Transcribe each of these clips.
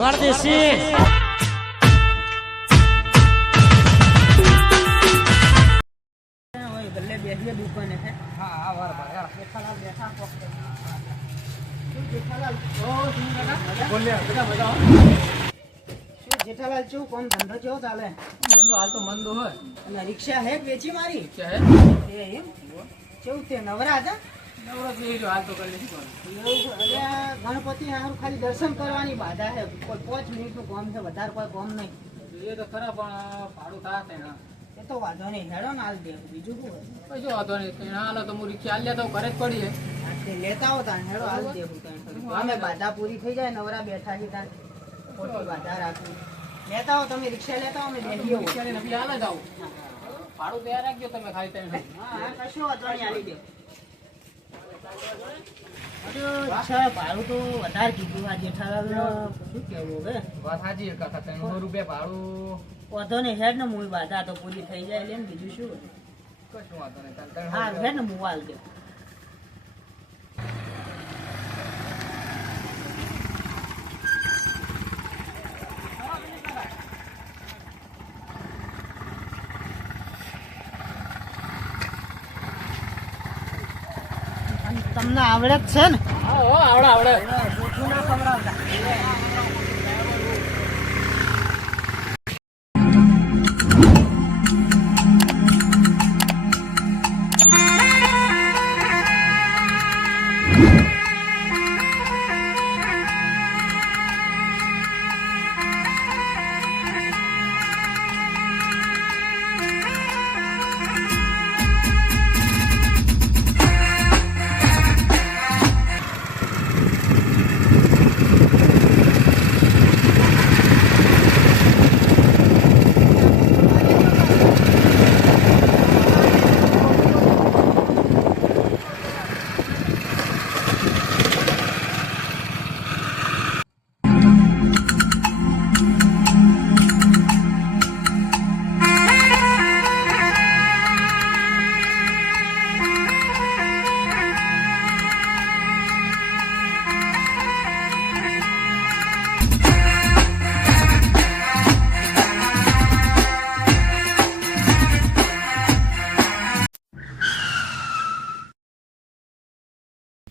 પરદેશી ગલ્લે બેઠીએ દુકાને છે. હા હા બરાબર જેઠાલાલ બેઠા પોકે. શું ઓ જેઠાલાલ? શું કાકા બોલ્યા બધા બધા શું જેઠાલાલ શું કોમ ધંધો કેવો ચાલે? મંદો હાલ તો મંદો હોય અને રિક્ષા હે વેચી મારી? છે એ એમ કેવું તે નવરા હતા? નવરાત્રી એ જો હાલ તો કરી લીધું ગણપતિ હારું ખાલી દર્શન કરવાની બાધા છે. કોઈ 5 મિનિટનું કામ છે, વધારે કોઈ કામ નહીં. એ તો ખરા પણ ભાડું થાય છે ને એ તો વાંધો નહીં, હેડો ને હાલ દે. બીજું શું હોય? કશો વાંધો નહીં હાલો તો હું રિક્ષા હાલ તો ઘરે જ પડીએ આ તે લેતા આવો તાણ હેડો હાલ દે. અમે બાધા પૂરી થઈ જાય, નવરા બેઠા છે તાણ ખોટી બાધા રાખવી. લેતા આવો તમે, રિક્ષા લેતા આવો, અમે બેસીએ. રિક્ષા ને નબી હાલ જ આવું ભાડું તૈયાર રાખજો તમે ખાલી ત્યાં હા કશો વાંધો નહીં, હાલી દે. અચ્છા ભાડું તો વધારે કીધું આ જેઠાલાલ. શું કેવું હવે? વાત સાચી કાકા 300 રૂપિયા ભાડું વાંધો નહીં, હેડ ને મૂળ બાધા તો પૂરી થઈ જાય લે ને, બીજું શું? કશું વાંધો નહીં હા હેડ ને મૂળ હાલ દે. તમને આવડે જ છે ને? હા હો આવડે આવડે ઓછું ના ખવડાવતા.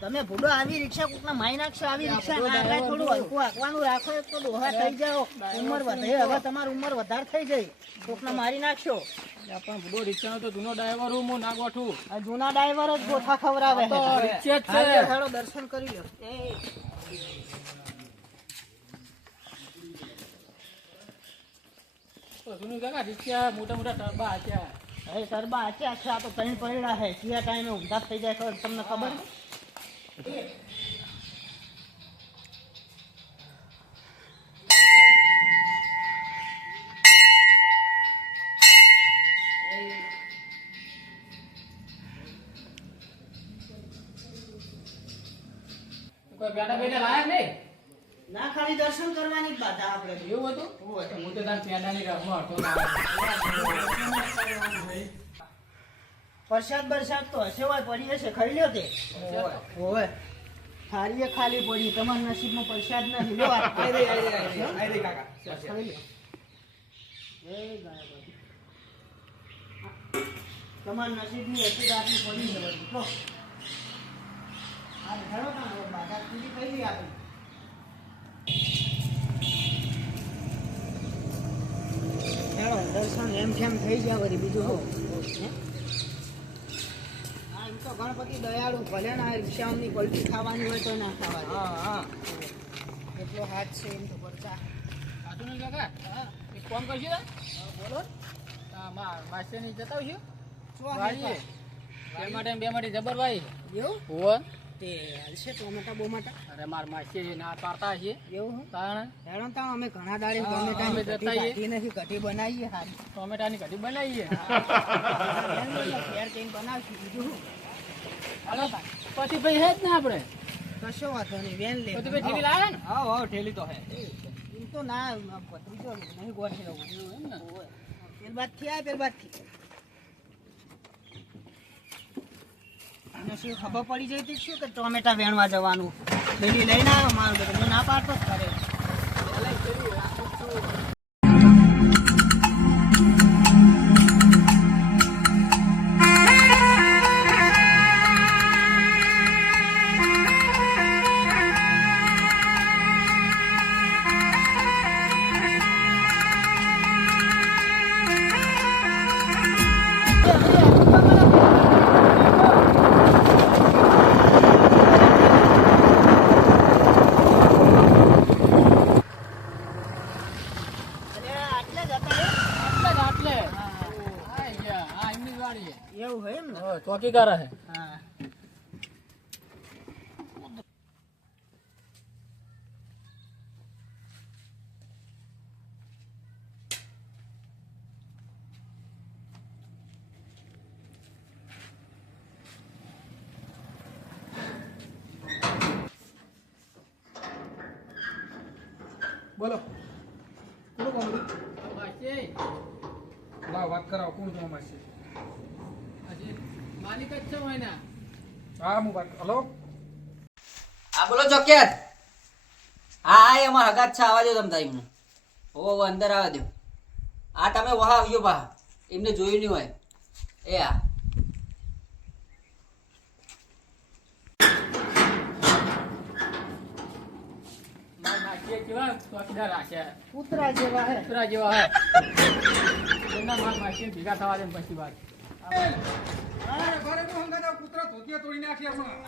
તમે ભૂડો આવી રિક્ષા કોકના માઈ નાખશો. આવી રિક્ષા ના આગાય થોડું હલકું હાંકવાનું રાખો તો ડોહા થઈ જાઓ. ઉંમર વધે, હવે તમારી ઉંમર વધારે થઈ જાય, કોકના મારી નાખશો. પણ બધો રિક્ષાનો તો જૂનો ડ્રાઈવર હું ના ગોઠું આ જૂના ડ્રાઈવર જ ગોથા ખવડાવે તો છે. રિક્ષા જ છે. હાલો, હાલો, દર્શન કરી લો. તો જૂનું કાકા રિક્ષા મોટા મોટા ટરબા આચ્યા હવે સરબા આચ્યા છે, આ તો ત્રણ પૈડા છે. કયા ટાઈમે ઊંધા થઈ જાય ખબર તમને ખબર? કોઈ બેટા બેટા લાયક નહીં ના, ખાલી દર્શન કરવાની જ બાધા આપણે. એવું હતું હું તો તાર પેડાની રમવા હતો પ્રસાદ બરસાદ તો હશે હોય, પડી હશે, ખાઈ લ્યો તે. હોય થાળીએ ખાલી પડી, તમારા નસીબમાં પ્રસાદ નથી. લો આ. ખાઈ કાકા લ્યો. જય ગાયબ. તમારા નસીબની હતી રાતની પડી છે બધી. લો આ ઘણો કામ બાધા પૂરી કરી લી આપણે. ચાલો દર્શન એમ કેમ થઈ ગયા વળી, બીજું શું? હા એમ તો ગણપતિ દયાળુ, ભલે ના રિક્ષાની પલટી ખાવાની હોય તો ના ખાવાની. હા હા એટલો હાથ છે એમ તો પડતા. સાચું નહીં કાકા એક કામ કરશું ને બોલો. માસ્ટરની જતા આવશું શું વાળીએ બે માટે જબર ભાઈ એવું હોવ તે હાલશે ટોમેટા બોમાટા? અરે માર માસી ના પાડતા છે એવું હું તાણ હેડો તો અમે ઘણા દાડે હા, અમે ટોમેટાની જતા કઢી આવીએ. કાઢી નથી, કઢી બનાવીએ હારી. ટોમેટાની કઢી બનાવીએ ઘેર જઈને બનાવશું, બીજું શું? હાલો પછી ભાઈ હે જ ને આપણે કશો વાંધો નહીં, વેન લે. પછી ભાઈ ઠેલી લાવે ને હા હા ઠેલી તો હે એમ તો ના ભત્રીજો નહીં ગોઠી રહું. એવું એમ ને પેલ બાદ થી આ પેલ બાદ થી. અને શું ખબર પડી જઈ હતી શું કે ટોમેટા વેણવા જવાનું? પેલી લઈને આવ્યો મારું બેટું, હું ના પાડતો જ કરે. ચોકીદાર હે હા બોલો કોણ કોણ માસી લાવ વાત કરાવો કોણ છો માસી હજી માલિક જ છે હોય હા હું વાત હલો હા બોલો ચોક્યાત હા હા એમાં હગાત છે આવવા દો તમે તાઈમનું ઓ અંદર આવવા દો હા તમે વહા આવ્યો પા એમને જોયું નહીં હોય એ હા માસી કેવા ચોકીદાર રાખ્યા કૂતરા જેવા હે કૂતરા જેવા હે એમના માસી ભેગા થવા દે ને પછી વાત અરે ઘરે તો હંગાતા કૂતરા ધોતિયા તોડી નાખી હમણાં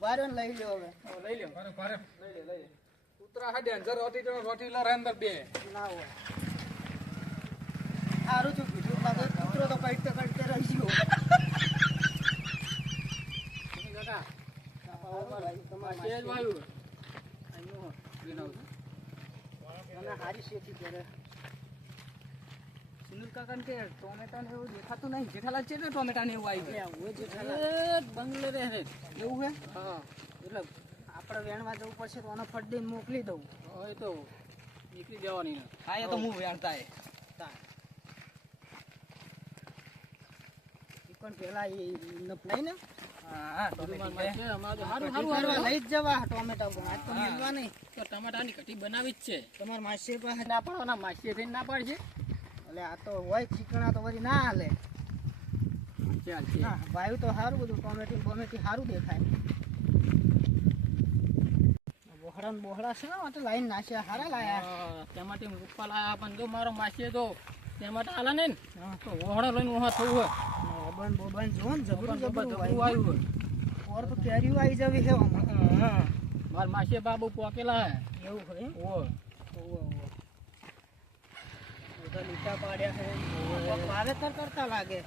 બારણ લઈ લ્યો હવે લઈ લ્યો ભારે ભારે લઈ લે કૂતરા હા ડેન્જર રોટી લા અંદર બે ના હોય સારું છું કીધું પાછો કૂતરો તો કઈતે કઈતે રહી ગયો કાકા માસી જ વાયું મને હારી શેતી કરે સુનિલ કાકા કે ટોમેટા ને એવું દેખાતું નહીં જેઠાલાલ છે ને ટોમેટા ને એવું આવી એટલે હું જેઠાલાલ બંગલે રહે એવું હે હા એટલે આપણે વેણવા જવું પડશે તો આનો ફટ દઈને મોકલી દઉં હવે તો નીકળી જવાની ને હા એ તો હું વેણતા એ પણ પેલા એ નપલાય ને હા સારું સારું લઈ જ જવા ટોમેટા પણ આજ તો મેળવા નહીં તો ટમાટાની કઢી બનાવી જ છે તમારા માસી પાસે ના પાડવાના માસી થઈને ના પાડશે એટલે આ તો હોય ચીકણા તો વળી ના હાલે ચાલ હા વાયુ તો સારું બધું ટોમેટી બોમેટી સારું દેખાય બોહડા છે ને માટે લાઈન નાખ્યા સારા લાયા તેમાંથી રૂપા લાયા પણ જો મારો માસી તો તેમાં હાલા ને તો ઓહડા લઈને ઓહા થવું હોય બોબન જો ને જબરું જબરું આવ્યું આવ્યું હોય ઓર તો કેરીઓ આવી જવી છે મારા માસી બાબુ પોકેલા હે એવું હોય ઓ બધા લીટા પાડ્યા છે વાવેતર કરતા લાગે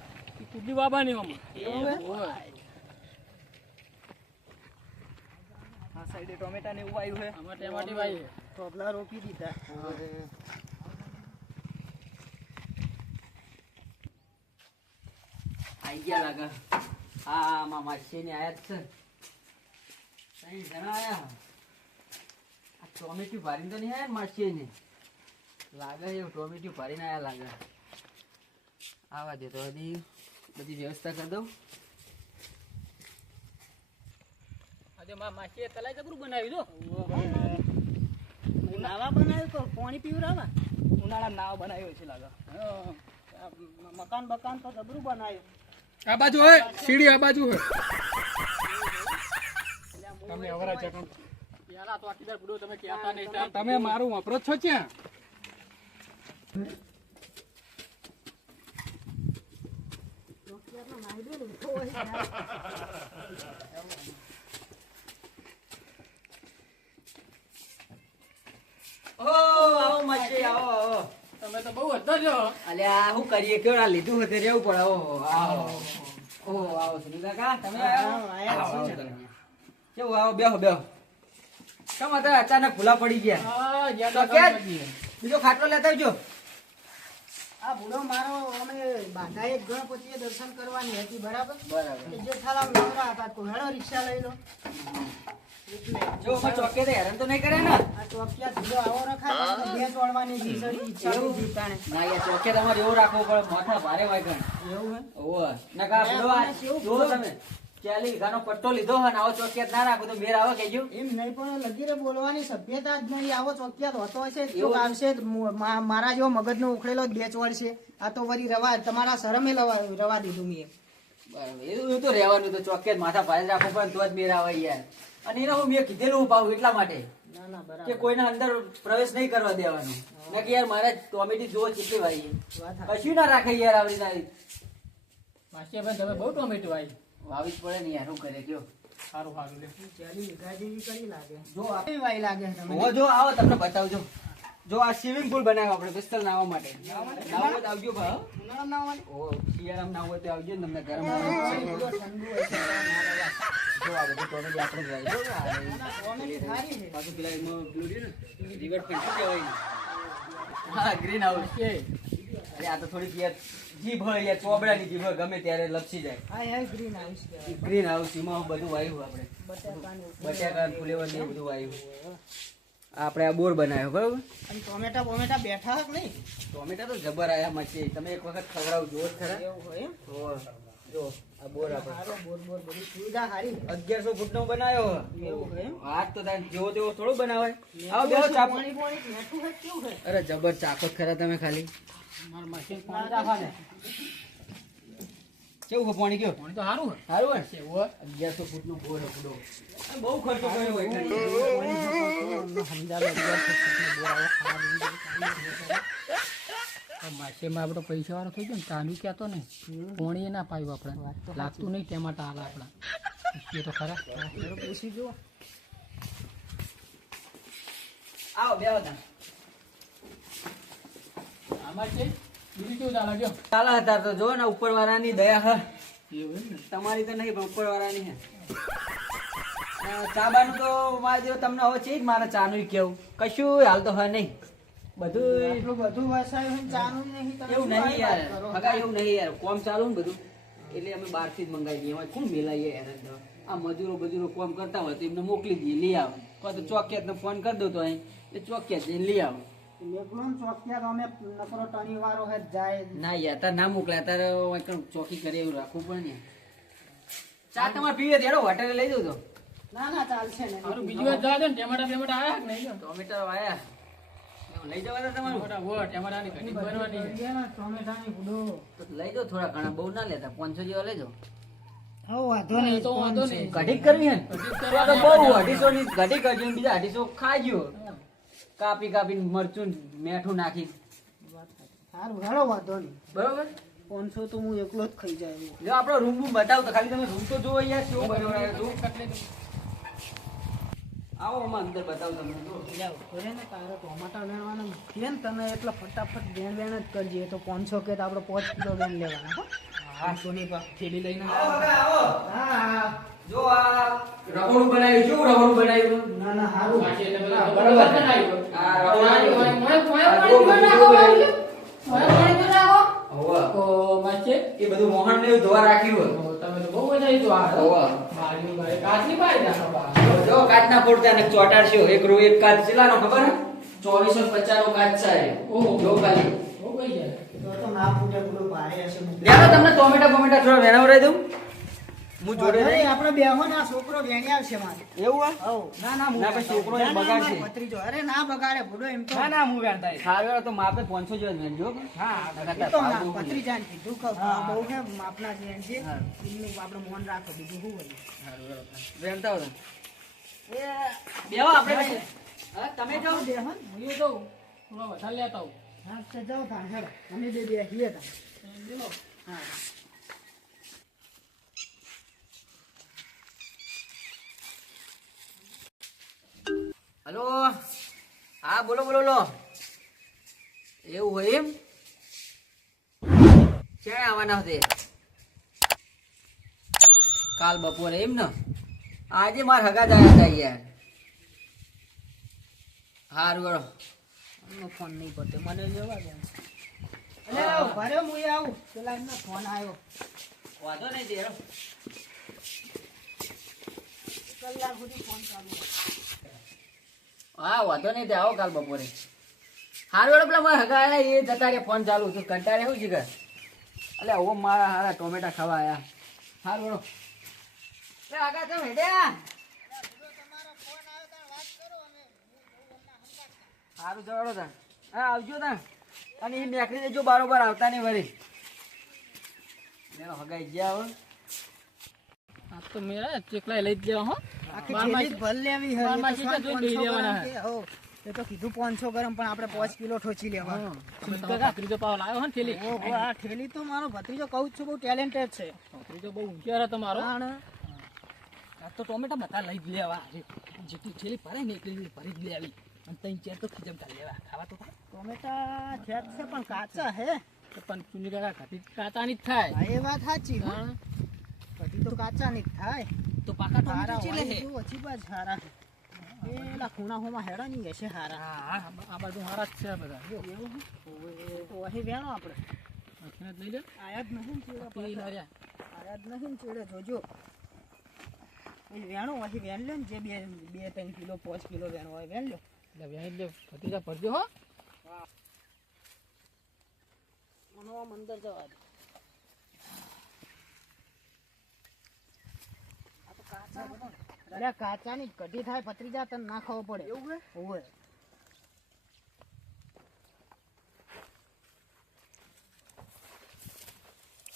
કુડી બાબા ની આમ એવું હે? આ સાઈડે ટોમેટા ને એવું આવ્યું છે આમાં ટમાટી ભાઈ ટોપલા રોપી દીધા આઈ ગયા લાગે હા માં માસી ને આયા જ છે કઈ જણા આયા આ ટોમેટું ભરીને તો નહીં આયા માસી ને લાગે એવું ટોમેટું ભરીને આયા લાગે આવા દે તો બધી વ્યવસ્થા કરી દઉં આજે મારા માસીએ તલાઈ જબરું બનાવી દો નાવા બનાવ્યું તો પાણી પીવરાવા ઉનાળા નાવ બનાવ્યો છે લાગે મકાન બકાન તો જબરું બનાવ્યું આ બાજુ હોય સીડી આ બાજુ હોય તમે અવરા ચકણ પેલા તો આખીદાર બુડો તમે કહેતા નહીં તમે મારું વાપરો જ છો ત્યાં આવો માસી આવો આવો તમે તો બહુ હતા છો અલ્યા શું કરીએ કેવડા લીધું હતું રહેવું પડે આવો આવો સુનિલ કાકા તમે આવો કેવું આવો બેહો બેહો કેમ હતા અચાનક ભૂલા પડી ગયા હા તો ક્યાં? બીજો ખાટલો લેતા આવજો આ બુડો મારો અમે બાધા એક ગણપતિએ દર્શન કરવાની હતી બરાબર બરાબર જેઠાલાલ નવરા હતા તો હેડો રિક્ષા લઈ લો એટલે જો અમે ચોકે તો હેરાન તો નહીં કરે ને આ ચોકિયા ધીરો આવો રખાય તો બે ચોળવાની ખીચડી ઈચ્છા એવું? હતી તાણે. ના યાર ચોકે તમારે એવું રાખવું પડે માથા ભારે વાગ્યા એવું હે ઓય નકા બુડો આ જુઓ તમે 40 વીઘાનો પટ્ટો લીધો હે ને આવો ચોકિયાત ના રાખો તો મેર આવે કેજો એમ નહીં પણ લગીરે બોલવાની સભ્યતા જ નહીં આવો ચોકિયાત હોતો હશે તો એવું? આવશે જ. મારા જેવો મગજનો ઉખડેલો જ બે ચોળ છે આ તો વળી રવા તમારા શરમે રવા દીધું મેં બરાબર એવું તો રહેવાનું તો ચોકિયાત માથા ભારે જ રાખવું પડે તો જ મેર આવે યાર અને એને હું મેં કીધેલું પાવું એટલા માટે ના ના કે બરાબર કોઈને અંદર પ્રવેશ નહીં કરવા દેવાનો ના કે યાર મારે કોમેડી જોવો કેટલી વારી વાત સાચી. કશું ના રાખે યાર આવડી તારી માસી ભાઈ તમે બહુ ટોમેટો આવી વાવી જ પડે ને યાર શું કરે કયો સારું સારું લે 40 વીઘા જેવી કરી લાગે જો કેવી વાઈ લાગે તમને? જો આવો તમને બતાવજો જો આ સ્વિમિંગ પુલ બનાવ્યો આપણે પિસ્તલ નાહવા માટે. નાહવું હોય તો આવજો ભાઈ, હો. ઉનાળામાં ના હોય? ઓ શિયાળામાં નાહવું હોય તો આવજો ને તમને ગરમ બધું ઠંડુ હોય છે. જો આ બધું ટોમેટી આપણે જ વાવ્યું. જો આ ટોમેટી સારી છે. પાછું પેલા એમાં પેલું રહ્યું ને રિવરફ્રન્ટ શું કહેવાય ને? હા ગ્રીન હાઉસ છે. અરે આ તો થોડીક યાર જીભ હોય યાર, ચોબડાની જીભ હોય, ગમે ત્યારે લપસી જાય. હા યાર ગ્રીન હાઉસ કહેવાય. ગ્રીન હાઉસ એમાં બધું વાવ્યું આપણે, બટાકાનું બટાકા ફુલેવર ને એવું બધું વાવ્યું. આપણે આ બોર બનાવ્યો બરોબર. અને ટોમેટા બોમેટા બેઠા હક નહીં ટોમેટા તો જબર આયા મચી, તમે એક વખત ખવડાવજો જ ખરા. એવું હોય એમ? તો જો આ બોર આપણે સારો બોર બોર બધી સુવિધા સારી 1100 ફૂટનો બનાવ્યો. એવું હોય એમ? હાથ તો તાર જેવો તેવો થોડો બનાવાય. આવો બેહો ચાપ. પાણી પાણી બેઠું હોય કેવું હોય? અરે જબર ચાકો જ ખરા તમે ખાલી. મારા માસી પાણી રાખવાને કેવું છે પાણી કયો? પાણી તો સારું હે સારું હોય ને? એવું હોય 1100 ફૂટનો બોર હકડો. બહુ ખર્ચો કર્યો હોય ખાલી. માસીમાં આપણે પૈસા વાળો થઈ ગયો ને તાનું કહેતો ને પોણી ના પાયું આપણે લાગતું નહીં ટમાટા હાલ આપણા એ તો ખરા પૂછી જુઓ. આવો બેહો તાર. આમાં છે બીજું કેવું ચાલે જો ચાલે હતા તો જો ને ઉપરવાળાની દયા હ. એવું એમ ને તમારી તો નહીં પણ ઉપરવાળાની હે. ચા બાનું તો મારે જેવો તમને હવે છે જ મારે ચાનું કેવું કશું હાલ તો હોય નહીં. બધું એટલું બધું વસાયું હોય ને ચાનું નહીં તમે એવું શું નહીં આવી યાર, વાત કરો? હગા એવું નહીં યાર, કોમ ચાલુ ને બધું એટલે અમે બહારથી જ મંગાવી દઈએ. એમાં કોણ મેલાઈએ યાર? આ મજૂરો કોમ કરતા હોય તો એમને મોકલી દઈએ, લઈ આવો. કોઈ તો ચોકિયાતને ફોન કરી દો તો અહીં એ ચોકિયાત જઈને લઈ આવો. મેઘલો ને ચોકિયાત અમે નકરો ટણી વાળો હે જાય ના યાર તાર ના મોકલ્યા, તારે કંઈક ચોકી કરે એવું રાખવું પડે ને. ચા તમારે પીવે તેડો હોટેલે લઈ દઉં તો. ના ના ચાલશે ને સારું બીજી વાર જવા દે ને ટમાટા બેમાટા આવ્યા કે નહીં ટોમેટો આયા એવું લઈ જવા દે તમારું. ટમાટા હો ટમાટાની કઢી બનવાની છે ટોમેટાની ભૂડો તો લઈ જાઓ થોડા ઘણા, બહુ ના લેતા, 500 જેવા લેજો. હો વાંધો એ નહીં તો વાંધો નહીં કઢી કરવી હે ને? કઢી તો કરવાની બહુ આપણે. 250 ની કઢી કરજો ને બીજા 250 ખાજો. કાપી કાપીને મરચું ને મેઠું નાખી. સારું હેડો વાંધો નહીં બરોબર. 500 તો હું એકલો જ ખાઈ જાય એવું. જો આપણો રૂમ બૂમ બતાવો તો ખાલી તમે રૂમ તો જુઓ યાર કેવો બનાવડાવ્યો તું. આવો આમાં અંદર બતાવું તમને જો. લ્યાવ, ઘરે ને તારે ટોમાટા વેણવાના છે ને તમે એટલે ફટાફટ વેણ વેણ જ કરજે. એ તો 500 કે તો આપણે 5 કિલો વેણ લેવાના હો. હા સોની પા થેલી લઈને આવો આવો. હા જો આ રહોડું બનાવ્યું, કેવું રહોડું બનાવ્યું? ના ના સારું માસી એટલે પેલા બરાબર. બરાબર બનાવ્યું. આ પાણી રહોડું. હોવે. તો માસી એ બધું મોહન ને એવું ધોવા રાખ્યું હોય. તમે તો બહુ મજા આવી તો આ હોવે. બારીની બારી કાચની બારી નાખો બા. જો કાચના ફોડતા ને ચોટાડશો. એક કાચ કેટલાનો ખબર હે? 2450 નો કાચ છે. ઓહો. જો ખાલી. બહુ પડી જાય. તો ના ફૂટે પેલું ભારે હશે લેવા તમને ટોમેટા બોમેટા થોડા વેણાવરાઈ દઉં. હું જોડે અરે, રહી. આપણે બેહો ને આ છોકરો વેણી આવશે મારે એવું હે? હઉ. ના ના હું ના, પણ છોકરો એને ના, ના, બગાડશે. મારો ભત્રીજો. અરે ના બગાડે ભૂડો એમ તો ના હું વેણતા સારું તો માપે 500 જેવા જ વેણજો. હા એ તો ના ભત્રીજાને કીધું કે બહુ છે માપના છે એમ છે હા. એમનું આપણે મોન રાખો બીજું શું હોય વેણતા હો તમે. બેહો આપણે બેસીએ. હા તમે જાઓ. બેહો ને. હું એ દઉં થોડો વધારે લેતા આવું હા તો જાઓ તાણ હેડો અમે બે બેસીએ તાણ. હા હલો. હા બોલો બોલો લો. એવું હોય એમ? ક્યારે આવવાના હશે? કાલ બપોરે એમ ને? આજે માર હગા જ આવ્યા હતા યાર. હારું વળો. એમનો ફોન નહીં પડતો મને જવા દે અલે ભરે હું એ આવું પેલા એમનો ફોન આવ્યો વાંધો નહીં તેરો. કલાક સુધી ફોન ચાલુ હતો. હા વાંધો નહીં તે આવો કાલ બપોરે. હારું વળો પેલા મારા હગા આવ્યા એ જતા રે ફોન ચાલુ હતું કંટાળે શું છે એટલે હવે મારા હારા ટોમેટા ખાવા આવ્યા. હારું વળો. આગા તમે હેડ્યા. સારું જવાડો તા. હા આવજો તા. અને એ નીકળી દેજો બારોબાર આવતા નહીં વળી. મેં હગાઈ ગયા હવે. આ તો મેરા ચેકલા લઈ જ જાવ હો આખી બાર થેલી જ માસી- ભર લેવી હે. બાર એ તો માસી સાત તો જોઈ 500 લઈ લેવાના ગ્રામ કે, હો. એ તો કીધું 500 ગ્રામ પણ આપણે 5 કિલો ઠોચી લેવા ત્રીજો પાવ લાવ્યો હો ને થેલી ઓહો આ થેલી તો મારો ભત્રીજો કહું જ છું બહુ ટેલેન્ટેડ છે ત્રીજો બહુ હોશિયાર હતો મારો તાણ. આ તો ટોમેટા બધા લઈ જ લેવા જેટલી થેલી ભરે ને એટલી ભરી જ લેવી અને તઈ ચેર તો ખીજમતા લેવા ખાવા તો ખરા. ટોમેટા છે પણ કાચા હે. તો પણ ચુની કાકા ઘટી કાતાની જ થાય હા, એ વાત સાચી હો. હા. કઢી તો કાચા નહીં થાય. તો પાકા હારા ટોમેટો ચીલે હોય હે. જો ઓછી બાજ હારા. પેલા ખૂણાઓમાં હેડા નહીં હશે હારા. હા હા આ બાજુ હારા જ છે આ બધા જો એવું હે? તો અહીં વેણો આપણે. આખીને જ લઈ લે આયા જ નહીં ને ચેડે પી પાછા. હાર્યા આયા જ નહીં ને ચેડે જોજો. અહીં વેણો અહીં વેણ લે ને જે 2-3 કિલો 5 કિલો વેણો હોય વેણ લો. એટલે વ્યાહી લે ભતીજા ભરજો હો આનો આમ અંદર જવા દે. આ તો કાચા બધા. અરે કાચાની જ કઢી થાય પત્રીજા તને ના ખાવો પડે. એવું હે? ઓવે.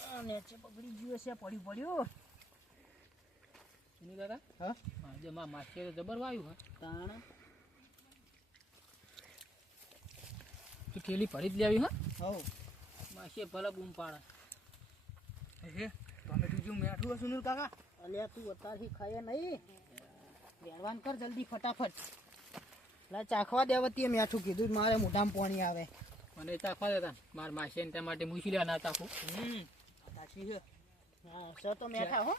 આ નેચે બગડી ગયું હશે પડ્યું. ચુની કાકા હા? આજે માં માછીએ તો જબર વાયું હા તાણ. તું થેલી ભરી જ લેવી હા હઉ. માછીએ ભલે બૂમ પાડે હે ટોમેટો જેવું મેઠું હે સુનિલ કાકા. અલ્યા તું અત્યારથી ખાય નહીં. વેણવાન કર જલ્દી ફટાફટ. લા ચાખવા દેવતીએ મેઠું કીધું જ મારે મોઢામાં પાણી આવે. મને ચાખવા દેતા માર માછીને ત્યાં માટે મૂકી લે ના ચાખું સાચી છે. હા સ તો મેઠા હો.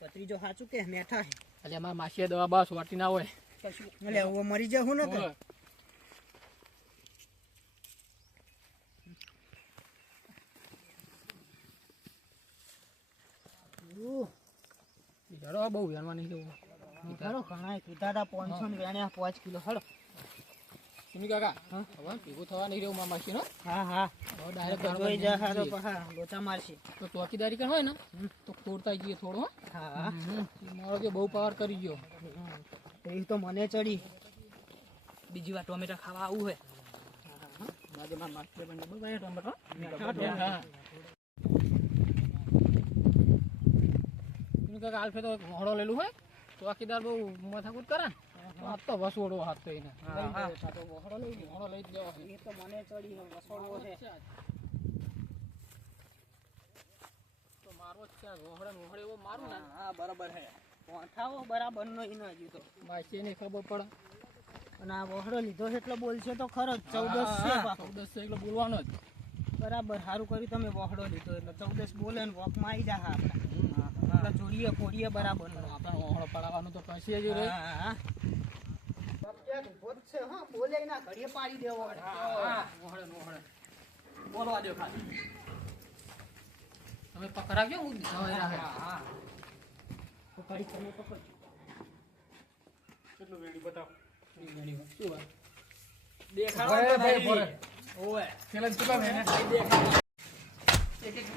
પત્રીજો સાચું કે મેઠા હે. એટલે માર માછીએ દવા બસ વાટી ના હોય એટલે હવે મરી જાઉં ને તો. હોય. હેડો બહુ વેરવા નહીં જવું ઘણો ઘણા કીધા તા 500 ને વેણ્યા 5 કિલો હળો. સુની કાકા હવે ભેગું થવા નહીં રહ્યું માર માછીનો હા હા હવે ડાયરેક્ટ જોઈ જા હારો પહા લોચા મારશે. તો ચોકીદારી કર હોય ને તો તોડતા જઈએ થોડો હો. હા મારો કે બહુ પાવર કરી ગયો એ તો મને ચડી. બીજી વાર ટોમેટા ખાવા આવું હે. આજે માર માછીએ બંને બહુ ગયા ટોમેટો ટોમેટો. હા સુની કાકા આલ્ફે તો ઘોડો લેલું હોય ચોકીદાર બહુ માથાકૂટ કરે ને તો આ તો વસોડો હાથ તો એને ઘોડો લઈ જ લેવા એ તો મને ચડી હવે વસોડવો છે. તો મારો જ છે ઘોડે એવો મારું ને હા બરાબર હે. પોઠાવો બરાબર નો ઈનો હજુ તો. માછીને ખબર પડે અને આ વહડો લીધો છે એટલે બોલશે તો ખરો જ. 14 છે પાછો. 14 છે એટલે બોલવાનો જ બરાબર સારું કર્યું તમે વહડો લીધો એટલે 14 બોલે ને વોકમાં આવી જા હા આપણા. એટલે જોડીએ ફોડીએ બરાબર નો. આપણે ઘોડો પડાવવાનું તો કશી જ રે હા ઉભો જ છે હા બોલે ના ઘડીએ પાડી દેવો. બોલવા દો ખાલી. તમે પકડાવજો હું હવે પકડી તમે પકડજો. કેટલું વેડી બતાવ. શું વાત દેખાડો ભરે, તો ભરે, નહીં. ભરે. ઓવે. પેલા કેટલા વેણે? દેખાડો. એક એક